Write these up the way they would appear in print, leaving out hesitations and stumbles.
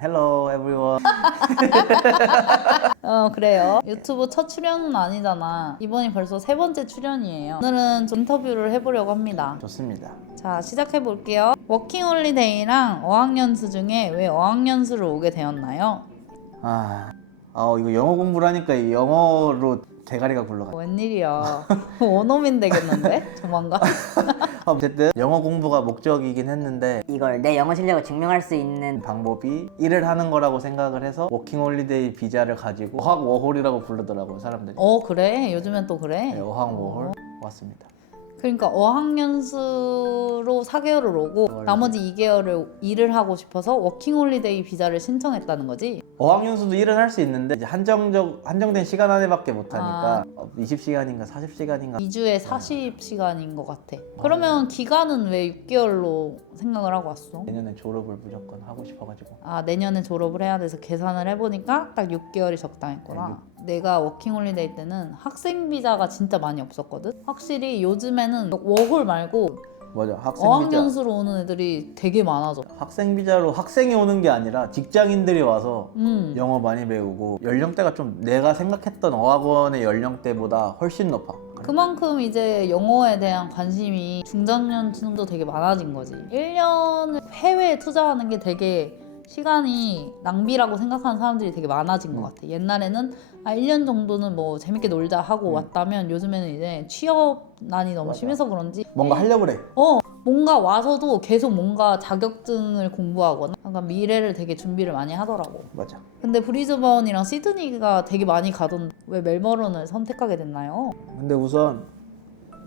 Hello everyone. 그래요. 유튜브 첫 출연은 아니잖아. 이번이 벌써 세 번째 출연이에요. 오늘은 좀 인터뷰를 해보려고 합니다. 좋습니다. 자, 시작해볼게요. 워킹홀리데이랑 어학연수 중에 왜 어학연수를 오게 되었나요? 이거 영어 공부를 하니까 이 영어로 대가리가 굴러가. 웬일이야. 원어민 되겠는데? 조만간? 어쨌든 영어 공부가 목적이긴 했는데 이걸 내 영어 실력을 증명할 수 있는 방법이 일을 하는 거라고 생각을 해서 워킹홀리데이 비자를 가지고 어학워홀이라고 부르더라고요 사람들이. 그래? 요즘엔 또 그래? 네, 어학워홀 왔습니다. 그러니까 어학연수로 4개월을 오고 나머지 2개월을 일을 하고 싶어서 워킹홀리데이 비자를 신청했다는 거지? 어학연수도 일은 할 수 있는데 이제 한정된 시간 안에밖에 못 하니까 20시간인가 40시간인가 2주에 40시간인 것 같아. 그러면 기간은 왜 6개월로 생각을 하고 왔어? 내년에 졸업을 무조건 하고 싶어가지고. 내년에 졸업을 해야 돼서 계산을 해보니까 딱 6개월이 적당했구나. 내가 워킹홀리데이 때는 학생 비자가 진짜 많이 없었거든? 확실히 요즘에는 워홀 말고 맞아, 학생 비자. 어학연수로 오는 애들이 되게 많아져. 학생 비자로 학생이 오는 게 아니라 직장인들이 와서 음. 영어 많이 배우고 연령대가 좀 내가 생각했던 어학원의 연령대보다 훨씬 높아. 그만큼 이제 영어에 대한 관심이 중장년층도 되게 많아진 거지. 1년을 해외에 투자하는 게 되게 시간이 낭비라고 생각하는 사람들이 되게 많아진 것 같아. 옛날에는 1년 정도는 뭐 재밌게 놀자 하고 왔다면 요즘에는 이제 취업난이 너무 심해서 그런지 뭔가 하려고 그래. 뭔가 와서도 계속 뭔가 자격증을 공부하거나 약간 미래를 되게 준비를 많이 하더라고. 맞아. 근데 브리즈번이랑 시드니가 되게 많이 가던데 왜 멜버른을 선택하게 됐나요? 근데 우선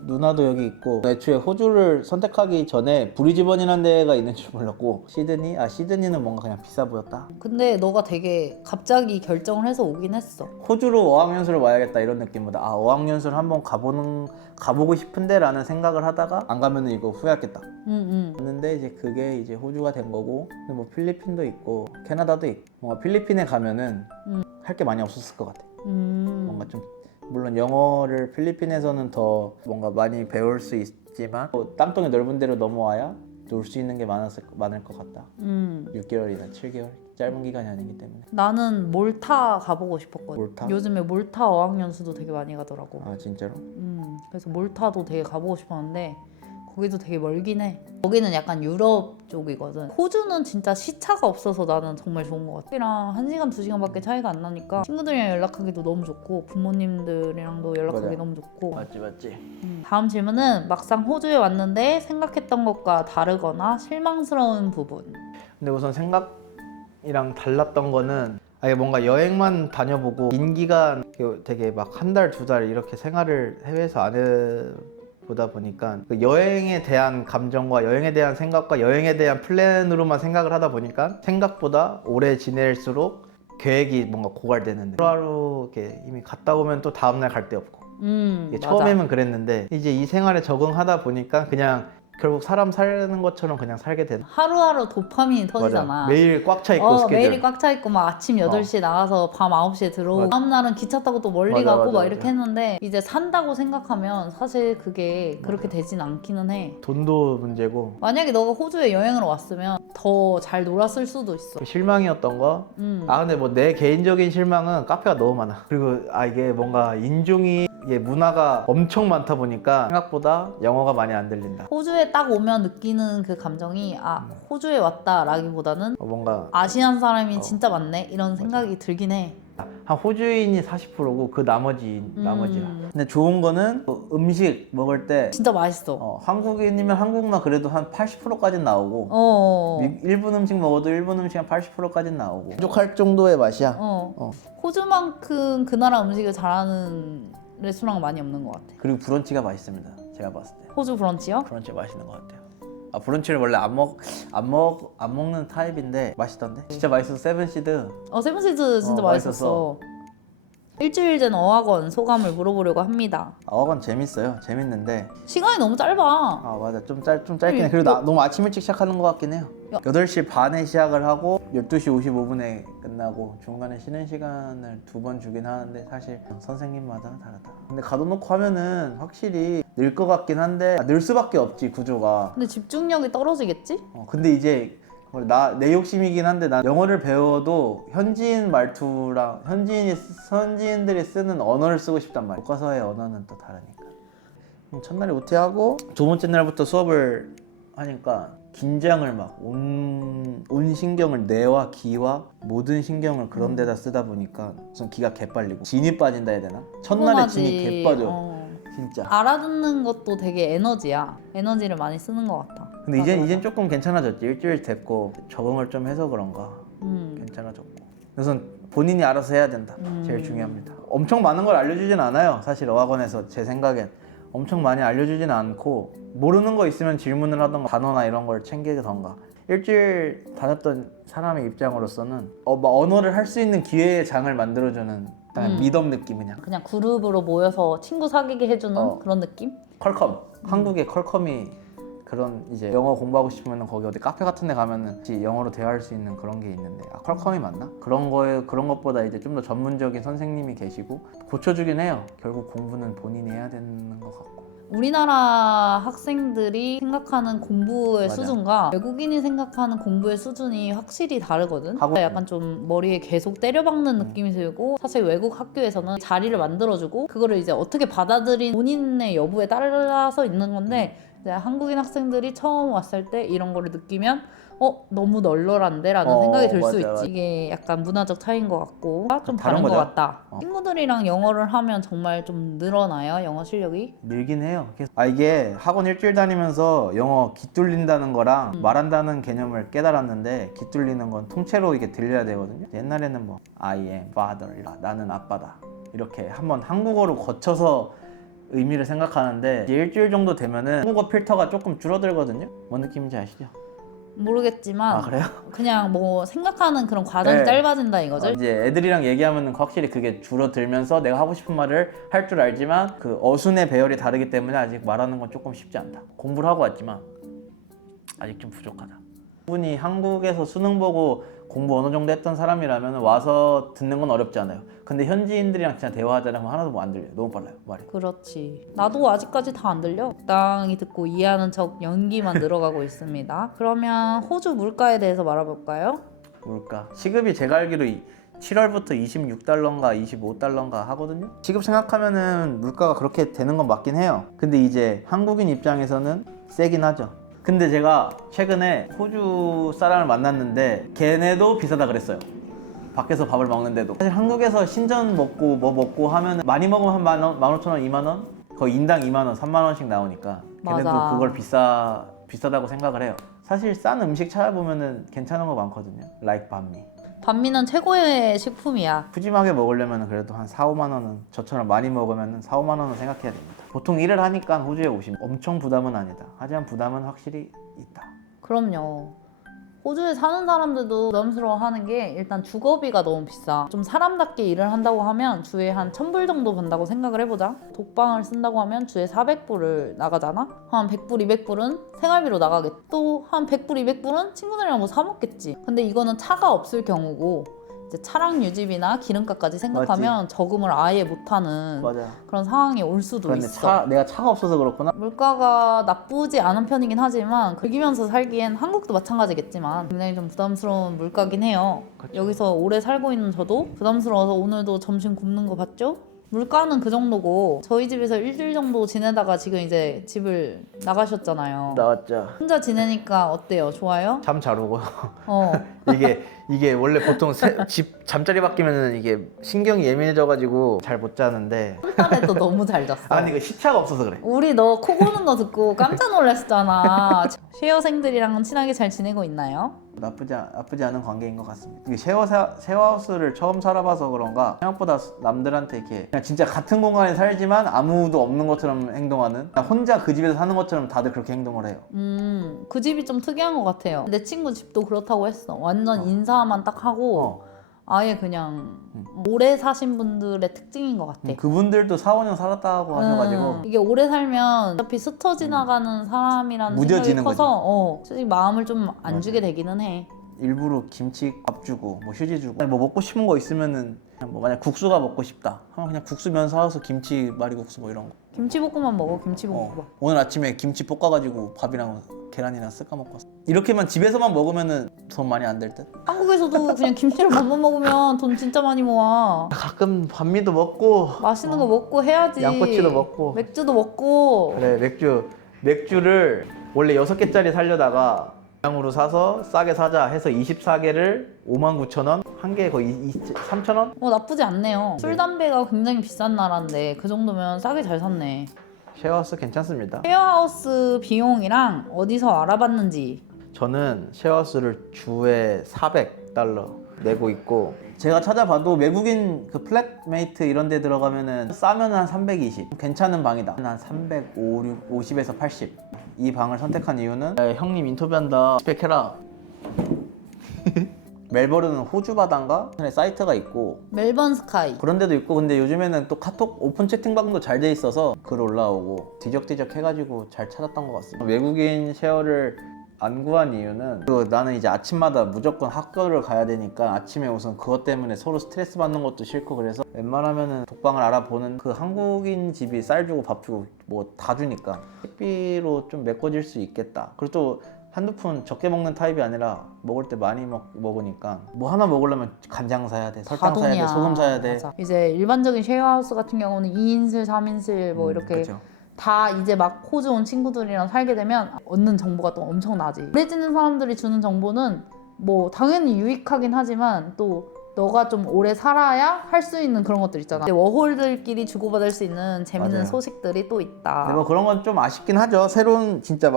누나도 여기 있고 애초에 호주를 선택하기 전에 브리즈번이라는 데가 있는 줄 몰랐고 시드니는 뭔가 그냥 비싸 보였다. 근데 너가 되게 갑자기 결정을 해서 오긴 했어. 호주로 어학연수를 와야겠다 이런 느낌보다 어학연수를 한번 가보고 싶은데 라는 생각을 하다가 안 가면은 이거 후회하겠다. 근데 이제 그게 이제 호주가 된 거고, 근데 뭐 필리핀도 있고 캐나다도 있고 뭔가 필리핀에 가면은 할 게 많이 없었을 것 같아. 뭔가 좀 물론 영어를 필리핀에서는 더 뭔가 많이 배울 수 있지만 땅덩이 넓은 데로 넘어와야 놀 수 있는 게 많을 것 같다. 6개월이나 7개월 짧은 기간이 아니기 때문에. 나는 몰타 가보고 싶었거든. 몰타? 요즘에 몰타 어학연수도 되게 많이 가더라고. 아 진짜로? 그래서 몰타도 되게 가보고 싶었는데 거기도 되게 멀긴 해. 거기는 약간 유럽 쪽이거든. 호주는 진짜 시차가 없어서 나는 정말 좋은 것 같아. 호주랑 1시간, 2시간밖에 차이가 안 나니까 친구들이랑 연락하기도 너무 좋고 부모님들이랑도 연락하기 맞아. 너무 좋고. 맞지. 다음 질문은 막상 호주에 왔는데 생각했던 것과 다르거나 실망스러운 부분. 근데 우선 생각이랑 달랐던 거는 아예 뭔가 여행만 다녀보고 긴 기간 되게 막 한 달, 2달 이렇게 생활을 해외에서 안 해보다 보니까 그 여행에 대한 감정과 여행에 대한 생각과 여행에 대한 플랜으로만 생각을 하다 보니까 생각보다 오래 지낼수록 계획이 뭔가 고갈되는데 하루하루 이렇게 이미 갔다 오면 또 다음날 갈 데 없고 이게 맞아. 처음에는 그랬는데 이제 이 생활에 적응하다 보니까 그냥 결국 사람 사는 것처럼 그냥 살게 되는. 하루하루 도파민이 터지잖아. 맞아. 매일 꽉 차 있고 스케줄. 매일이 꽉 차 있고 막 아침 8시에 나가서 밤 9시에 들어오고 다음 날은 기차 타고 또 멀리 가고 막 이렇게 했는데 이제 산다고 생각하면 사실 그게 그렇게 되진 않기는 해. 돈도 문제고. 만약에 너가 호주에 여행을 왔으면 더 잘 놀았을 수도 있어. 그 실망이었던 거. 근데 뭐 내 개인적인 실망은 카페가 너무 많아. 그리고 이게 뭔가 인종이 이게 문화가 엄청 많다 보니까 생각보다 영어가 많이 안 들린다. 호주에 딱 오면 느끼는 그 감정이 호주에 왔다라기보다는 뭔가 아시안 사람이 진짜 많네 이런 생각이 들긴 해. 한 호주인이 40%고 그 나머지야. 근데 좋은 거는 음식 먹을 때 진짜 맛있어. 한국인이면 한국만 그래도 한 80%까지는 나오고 일본 음식 먹어도 일본 음식 한 80%까지는 나오고 부족할 정도의 맛이야. 호주만큼 그 나라 음식을 잘하는 레스토랑 많이 없는 것 같아. 그리고 브런치가 맛있습니다. 제가 봤을 때 호주 브런치요? 브런치 맛있는 것 같아요. 브런치를 원래 안 먹는 타입인데 맛있던데. 진짜 맛있어. 세븐시드. 세븐시즈 진짜 맛있었어. 일주일 전 어학원 소감을 물어보려고 합니다. 어학원 재밌어요. 재밌는데 시간이 너무 짧아. 맞아. 좀 짧긴 해. 그래도 너무 아침 일찍 시작하는 것 같긴 해요. 8시 반에 시작을 하고 12시 55분에 끝나고 중간에 쉬는 시간을 2번 주긴 하는데 사실 선생님마다 다르다. 근데 가둬놓고 하면은 확실히 늘 것 같긴 한데 늘 수밖에 없지 구조가. 근데 집중력이 떨어지겠지? 근데 이제 내 욕심이긴 한데 난 영어를 배워도 현지인 말투랑 현지인들이 쓰는 언어를 쓰고 싶단 말이야. 교과서의 언어는 또 다르니까. 첫날에 OT하고 두 번째 날부터 수업을 하니까 긴장을 막 온 신경을 뇌와 귀와 모든 신경을 그런 데다 쓰다 보니까 우선 기가 개빨리고 진이 빠진다 해야 되나? 첫날에 진이 개빠져. 진짜. 알아듣는 것도 되게 에너지야. 에너지를 많이 쓰는 것 같아. 근데 이젠 조금 괜찮아졌지. 일주일 됐고 적응을 좀 해서 그런가 괜찮아졌고. 그래서 본인이 알아서 해야 된다. 제일 중요합니다. 엄청 많은 걸 알려주진 않아요. 사실 어학원에서 제 생각엔 엄청 많이 알려주진 않고 모르는 거 있으면 질문을 하던가 단어나 이런 걸 챙기던가. 일주일 다녔던 사람의 입장으로서는 언어를 할 수 있는 기회의 장을 만들어주는 미덕 느낌 그냥 그룹으로 모여서 친구 사귀게 해주는 그런 느낌? 컬컴. 한국의 컬컴이 그런 이제 영어 공부하고 싶으면 거기 어디 카페 같은 데 가면은 영어로 대화할 수 있는 그런 게 있는데 컬컴이 맞나? 그런 것보다 이제 좀 더 전문적인 선생님이 계시고 고쳐주긴 해요. 결국 공부는 본인이 해야 되는 것 같고. 우리나라 학생들이 생각하는 공부의 맞아. 수준과 외국인이 생각하는 공부의 수준이 확실히 다르거든. 약간 좀 머리에 계속 때려박는 느낌이 들고 사실 외국 학교에서는 자리를 만들어주고 그거를 이제 어떻게 받아들인 본인의 여부에 따라서 있는 건데 이제 한국인 학생들이 처음 왔을 때 이런 거를 느끼면 너무 널널한데? 라는 생각이 들 수 맞아. 있지. 이게 약간 문화적 차이인 것 같고 좀 다른 다른 것 거죠. 같다. 친구들이랑 영어를 하면 정말 좀 늘어나요? 영어 실력이? 늘긴 해요. 이게 학원 일주일 다니면서 영어 깃둘린다는 거랑 말한다는 개념을 깨달았는데 깃둘리는 건 통째로 이게 들려야 되거든요. 옛날에는 뭐 I am father, 나는 아빠다 이렇게 한번 한국어로 거쳐서 의미를 생각하는데 이제 일주일 정도 되면은 한국어 필터가 조금 줄어들거든요. 뭔 느낌인지 아시죠? 모르겠지만 그래요? 그냥 뭐 생각하는 그런 과정이 네. 짧아진다 이거죠? 이제 애들이랑 얘기하면 확실히 그게 줄어들면서 내가 하고 싶은 말을 할 줄 알지만 그 어순의 배열이 다르기 때문에 아직 말하는 건 조금 쉽지 않다. 공부를 하고 왔지만 아직 좀 부족하다. 분이 한국에서 수능 보고 공부 어느 정도 했던 사람이라면 와서 듣는 건 어렵지 않아요. 근데 현지인들이랑 진짜 대화하자면 하나도 뭐 안 들려요. 너무 빨라요, 말이. 그렇지. 나도 아직까지 다 안 들려. 적당히 듣고 이해하는 척 연기만 늘어가고 있습니다. 그러면 호주 물가에 대해서 말해볼까요? 물가. 시급이 제가 알기로 7월부터 26달러인가 25달러인가 하거든요. 시급 생각하면은 물가가 그렇게 되는 건 맞긴 해요. 근데 이제 한국인 입장에서는 세긴 하죠. 근데 제가 최근에 호주 사람을 만났는데 걔네도 비싸다 그랬어요. 밖에서 밥을 먹는데도. 사실 한국에서 신전 먹고 뭐 먹고 하면 많이 먹으면 한 10,000원, 15,000원, 2만원? 거의 인당 2만원, 3만원씩 나오니까 걔네도 맞아. 그걸 비싸다고 생각을 해요. 사실 싼 음식 찾아보면은 괜찮은 거 많거든요. like 반미. 반미는 최고의 식품이야. 푸짐하게 먹으려면 그래도 한 4, 5만 원은 저처럼 많이 먹으면 4, 5만 원은 생각해야 됩니다. 보통 일을 하니까 호주에 오시면 엄청 부담은 아니다. 하지만 부담은 확실히 있다. 그럼요. 호주에 사는 사람들도 부담스러워하는 게 일단 주거비가 너무 비싸. 좀 사람답게 일을 한다고 하면 주에 한 1,000불 정도 번다고 생각을 해보자. 독방을 쓴다고 하면 주에 400불을 나가잖아? 한 100불, 200불은 생활비로 나가겠지. 또 한 100불, 200불은 친구들이랑 뭐 사 먹겠지. 근데 이거는 차가 없을 경우고 이제 차량 유지비나 기름값까지 생각하면 저금을 아예 못하는 맞아. 그런 상황이 올 수도 그런데 있어. 내가 차가 없어서 그렇구나. 물가가 나쁘지 않은 편이긴 하지만 즐기면서 살기엔 한국도 마찬가지겠지만 굉장히 좀 부담스러운 물가긴 해요. 그쵸. 여기서 오래 살고 있는 저도 부담스러워서 오늘도 점심 굶는 거 봤죠? 물가는 그 정도고 저희 집에서 일주일 정도 지내다가 지금 이제 집을 나가셨잖아요. 나왔죠. 혼자 지내니까 어때요? 좋아요? 잠 잘 오고요. 어. 이게 원래 보통 집 잠자리 바뀌면은 이게 신경이 예민해져가지고 잘 못 자는데. 한 달에 또 너무 잘 잤어. 아니 이거 시차가 없어서 그래. 우리 너 코 고는 거 듣고 깜짝 놀랐잖아. 쉐어생들이랑은 친하게 잘 지내고 있나요? 나쁘지 않은 관계인 것 같습니다. 이게 쉐어하우스를 처음 살아봐서 그런가 생각보다 남들한테 이렇게 그냥 진짜 같은 공간에 살지만 아무도 없는 것처럼 행동하는, 그냥 혼자 그 집에서 사는 것처럼 다들 그렇게 행동을 해요. 그 집이 좀 특이한 것 같아요. 내 친구 집도 그렇다고 했어. 완전 인사만 딱 하고 아예 그냥 오래 사신 분들의 특징인 것 같아. 그분들도 4, 5년 살았다고 하셔가지고 이게 오래 살면 어차피 스쳐 지나가는 사람이라는 무뎌지는 생각이 커서 솔직히 마음을 좀 안 주게 되기는 해. 일부러 김치밥 주고 뭐 휴지 주고 뭐 먹고 싶은 거 있으면은 그냥 뭐 만약 국수가 먹고 싶다 하면 그냥 국수면 사와서 김치 말이국수 뭐 이런 거. 김치볶음밥 먹어. 김치볶음밥. 오늘 아침에 김치 볶아가지고 밥이랑 계란이랑 쓱까 먹고 왔어. 이렇게만 집에서만 먹으면은 돈 많이 안 될 듯? 한국에서도 그냥 김치랑 밥만 먹으면 돈 진짜 많이 모아. 가끔 반미도 먹고 맛있는 거 먹고 해야지. 양꼬치도 먹고. 맥주도 먹고. 그래 맥주를 원래 6개짜리 사려다가 양으로 사서 싸게 사자 해서 24개를 59,000원 한 개에 거의 3,000원? 나쁘지 않네요. 술 담배가 굉장히 비싼 나라인데 그 정도면 싸게 잘 샀네. 쉐어하우스 괜찮습니다. 쉐어하우스 비용이랑 어디서 알아봤는지. 저는 쉐어하우스를 주에 $400 내고 있고 제가 찾아봐도 외국인 그 플랫메이트 이런 데 들어가면은 싸면 한 320 괜찮은 방이다 한 350에서 80 이 방을 선택한 이유는 야, 형님 인터뷰한다 스펙해라 멜버른은 호주 바다인가? 사이트가 있고 멜번 스카이. 그런 데도 있고 근데 요즘에는 또 카톡 오픈 채팅방도 잘 돼 있어서 글 올라오고 뒤적뒤적 해가지고 잘 찾았던 것 같습니다. 외국인 쉐어를 안 구한 이유는 나는 이제 아침마다 무조건 학교를 가야 되니까 아침에 우선 그것 때문에 서로 스트레스 받는 것도 싫고 그래서 웬만하면은 독방을 알아보는 그 한국인 집이 쌀 주고 밥 주고 뭐 다 주니까 식비로 좀 메꿔질 수 있겠다. 그리고 또 한두 푼 적게 먹는 타입이 아니라 먹을 때 많이 먹으니까 뭐 하나 먹으려면 간장 사야 돼, 설탕 사야 돼, 소금 사야 돼. 맞아. 이제 일반적인 쉐어하우스 같은 경우는 2인실, 3인실 뭐 이렇게 그쵸. 다 이제 막 호주 온 친구들이랑 살게 되면 얻는 정보가 또 엄청나지. 오래 지는 사람들이 주는 정보는 뭐 당연히 유익하긴 하지만 또 너가 좀 오래 살아야 할 수 있는 그런 것들 있잖아. 워홀들끼리 주고받을 수 있는 재밌는 맞아요. 소식들이 또 있다. 근데 뭐 그런 건 좀 아쉽긴 하죠. 새로운 진짜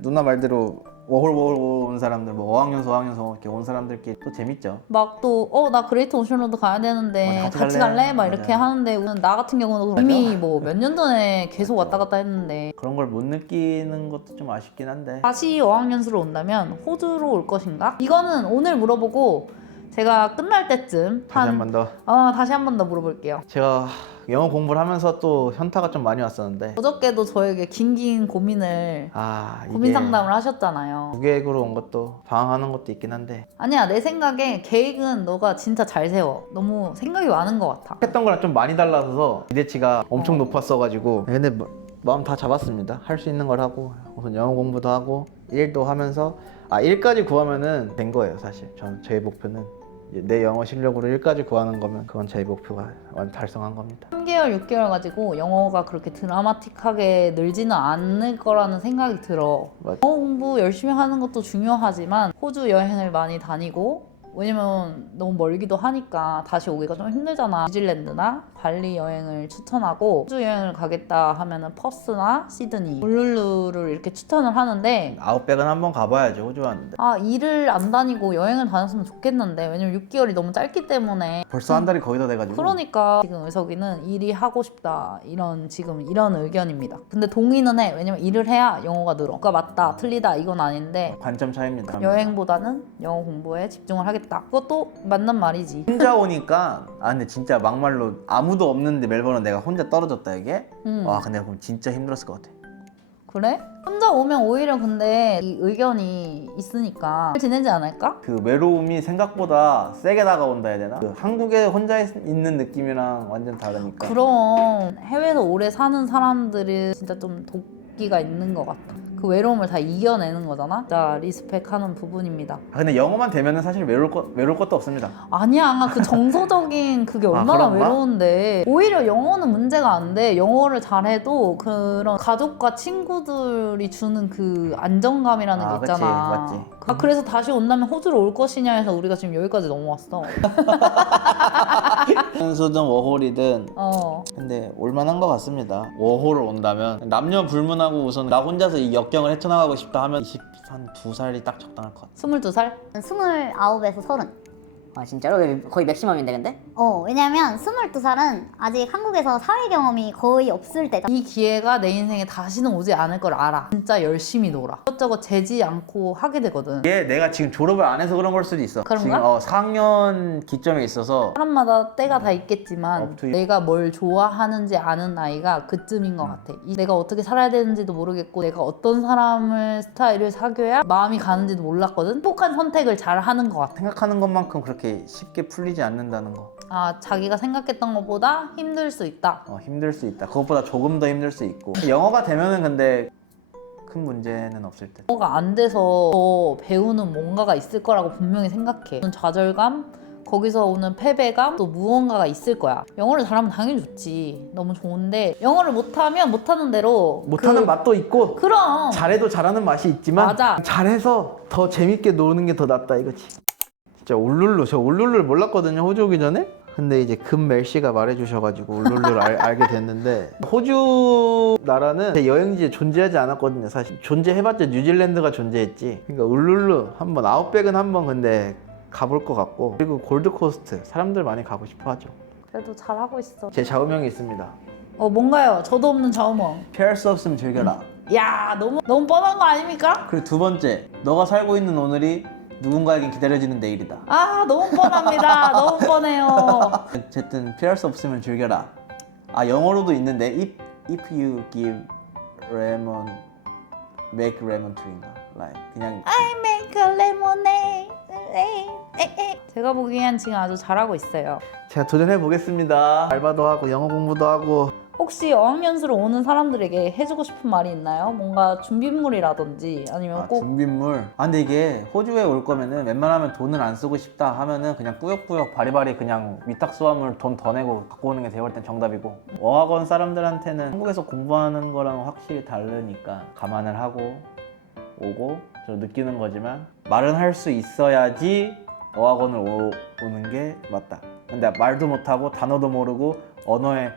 누나 말대로 워홀 온 사람들 뭐 어학연수 이렇게 온 사람들끼리 또 재밌죠. 막 또 나 그레이트 오션로드 가야 되는데 맞아, 같이 갈래? 막 맞아. 이렇게 하는데 나 같은 경우는 이미 뭐 몇 년 전에 계속 왔다 갔다 했는데 그런 걸 못 느끼는 것도 좀 아쉽긴 한데 다시 어학연수로 온다면 호주로 올 것인가? 이거는 오늘 물어보고 제가 끝날 때쯤 다시 한 번 더 다시 한 번 더 물어볼게요. 제가 영어 공부를 하면서 또 현타가 좀 많이 왔었는데 어저께도 저에게 긴긴 고민을 고민 상담을 하셨잖아요. 무계획으로 온 것도 방황하는 것도 있긴 한데 아니야, 내 생각에 계획은 너가 진짜 잘 세워. 너무 생각이 많은 것 같아. 했던 거랑 좀 많이 달라서 기대치가 엄청 높았어가지고 근데 마음 다 잡았습니다. 할 수 있는 걸 하고 우선 영어 공부도 하고 일도 하면서 일까지 구하면은 된 거예요. 사실 저의 목표는 내 영어 실력으로 1까지 구하는 거면 그건 제 목표가 완전 달성한 겁니다. 3개월, 6개월 가지고 영어가 그렇게 드라마틱하게 늘지는 않을 거라는 생각이 들어. 맞아. 영어 공부 열심히 하는 것도 중요하지만 호주 여행을 많이 다니고 왜냐면 너무 멀기도 하니까 다시 오기가 좀 힘들잖아. 뉴질랜드나 발리 여행을 추천하고 호주 여행을 가겠다 하면은 퍼스나 시드니, 울룰루를 이렇게 추천을 하는데 아웃백은 한번 가봐야죠. 호주 왔는데 일을 안 다니고 여행을 다녔으면 좋겠는데 왜냐면 6개월이 너무 짧기 때문에 벌써 한 달이 거의 다 돼가지고 그러니까 지금 의석이는 일이 하고 싶다 지금 이런 의견입니다. 근데 동의는 해. 왜냐면 일을 해야 영어가 늘어. 그러니까 맞다 틀리다 이건 아닌데 관점 차이입니다. 여행보다는 영어 공부에 집중을 하겠다. 그것도 맞는 말이지. 혼자 오니까 근데 진짜 막말로 아무도 없는데 멜버른 내가 혼자 떨어졌다 이게 와 근데 그럼 진짜 힘들었을 것 같아. 그래? 혼자 오면 오히려 근데 이 의견이 있으니까 잘 지내지 않을까? 그 외로움이 생각보다 세게 다가온다 해야 되나? 그 한국에 혼자 있는 느낌이랑 완전 다르니까. 그럼 해외에서 오래 사는 사람들은 진짜 좀 도끼가 있는 것 같아. 그 외로움을 다 이겨내는 거잖아. 진짜 리스펙하는 부분입니다. 근데 영어만 되면은 사실 외로울 것도 없습니다. 아니야, 그 정서적인 그게 얼마나 그런가? 외로운데 오히려 영어는 문제가 안 돼. 영어를 잘해도 그런 가족과 친구들이 주는 그 안정감이라는 게 있잖아. 그치, 맞지. 그래서 다시 온다면 호주로 올 것이냐 해서 우리가 지금 여기까지 넘어왔어. 연수든 워홀이든 근데 올만한 것 같습니다. 워홀을 온다면 남녀 불문하고 우선 나 혼자서 이 역경을 헤쳐나가고 싶다 하면 한 2살이 딱 적당할 것 같아. 22살? 29에서 30. 아 진짜로? 왜 거의 맥시멈인데 근데? 왜냐면 22살은 아직 한국에서 사회 경험이 거의 없을 때다. 이 기회가 내 인생에 다시는 오지 않을 걸 알아. 진짜 열심히 놀아. 이것저것 재지 않고 하게 되거든. 이게 내가 지금 졸업을 안 해서 그런 걸 수도 있어. 그런가? 지금 4학년 기점에 있어서 사람마다 때가 다 있겠지만 up to you. 내가 뭘 좋아하는지 아는 나이가 그쯤인 것 같아. 내가 어떻게 살아야 되는지도 모르겠고 내가 어떤 사람을 스타일을 사귀어야 마음이 가는지도 몰랐거든. 행복한 선택을 잘 하는 것 같아. 생각하는 것만큼 그렇게 쉽게 풀리지 않는다는 거. 자기가 생각했던 것보다 힘들 수 있다. 힘들 수 있다. 그것보다 조금 더 힘들 수 있고. 영어가 되면은 근데 큰 문제는 없을 듯. 영어가 안 돼서 더 배우는 뭔가가 있을 거라고 분명히 생각해. 좌절감, 거기서 오는 패배감, 또 무언가가 있을 거야. 영어를 잘하면 당연히 좋지. 너무 좋은데 영어를 못하면 못하는 대로 못하는 맛도 있고 그럼 잘해도 잘하는 맛이 있지만 맞아. 잘해서 더 재밌게 노는 게 더 낫다 이거지. 진짜 울룰루. 저 울룰루를 몰랐거든요, 호주 오기 전에. 근데 이제 금멜씨가 말해주셔가지고 울룰루를 알게 됐는데, 호주 나라는 제 여행지에 존재하지 않았거든요. 사실 존재해봤자 뉴질랜드가 존재했지. 그러니까 울룰루 한번, 아웃백은 한번 근데 가볼 것 같고, 그리고 골드코스트 사람들 많이 가고 싶어하죠. 그래도 잘하고 있어. 제 좌우명이 있습니다. 뭔가요? 저도 없는 좌우명. 피할 수 없으면 즐겨라. 야, 너무 뻔한 거 아닙니까? 그리고 두 번째, 너가 살고 있는 오늘이 누군가에겐 기다려지는 내일이다. 너무 뻔합니다. 너무 뻔해요. 어쨌든 피할 수 없으면 즐겨라. 영어로도 있는데 if you give lemon, make lemon tree인가? 그냥 I make a lemonade. 제가 보기엔 지금 아주 잘하고 있어요. 제가 도전해 보겠습니다. 알바도 하고 영어 공부도 하고. 혹시 어학연수로 오는 사람들에게 해주고 싶은 말이 있나요? 뭔가 준비물이라든지 아니면 꼭 준비물. 근데 이게 호주에 올 거면은 웬만하면 돈을 안 쓰고 싶다 하면은 그냥 꾸역꾸역 바리바리 그냥 위탁 수화물 돈 더 내고 갖고 오는 게 제가 볼 땐 정답이고, 어학원 사람들한테는 한국에서 공부하는 거랑 확실히 다르니까 감안을 하고 오고, 저 느끼는 거지만 말은 할 수 있어야지 어학원을 오는 게 맞다. 근데 말도 못하고 단어도 모르고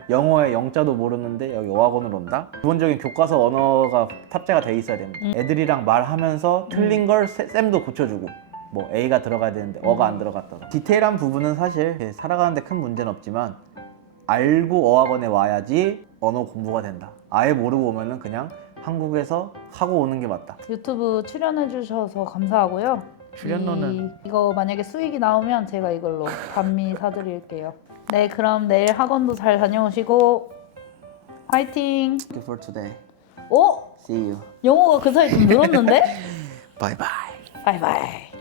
영어의 영자도 모르는데 여기 어학원을 온다? 기본적인 교과서 언어가 탑재가 돼 있어야 됩니다. 애들이랑 말하면서 틀린 걸 쌤도 고쳐주고, 뭐 A가 들어가야 되는데 어가 안 들어갔다. 디테일한 부분은 사실 살아가는데 큰 문제는 없지만 알고 어학원에 와야지 언어 공부가 된다. 아예 모르고 오면은 그냥 한국에서 하고 오는 게 맞다. 유튜브 출연해 주셔서 감사하고요. 출연료는 이거 만약에 수익이 나오면 제가 이걸로 반미 사드릴게요. 네, 그럼 내일 학원도 잘 다녀오시고 화이팅! Thank you for today. 오! See you. 영어가 그 사이 좀 늘었는데? Bye bye. 바이바이.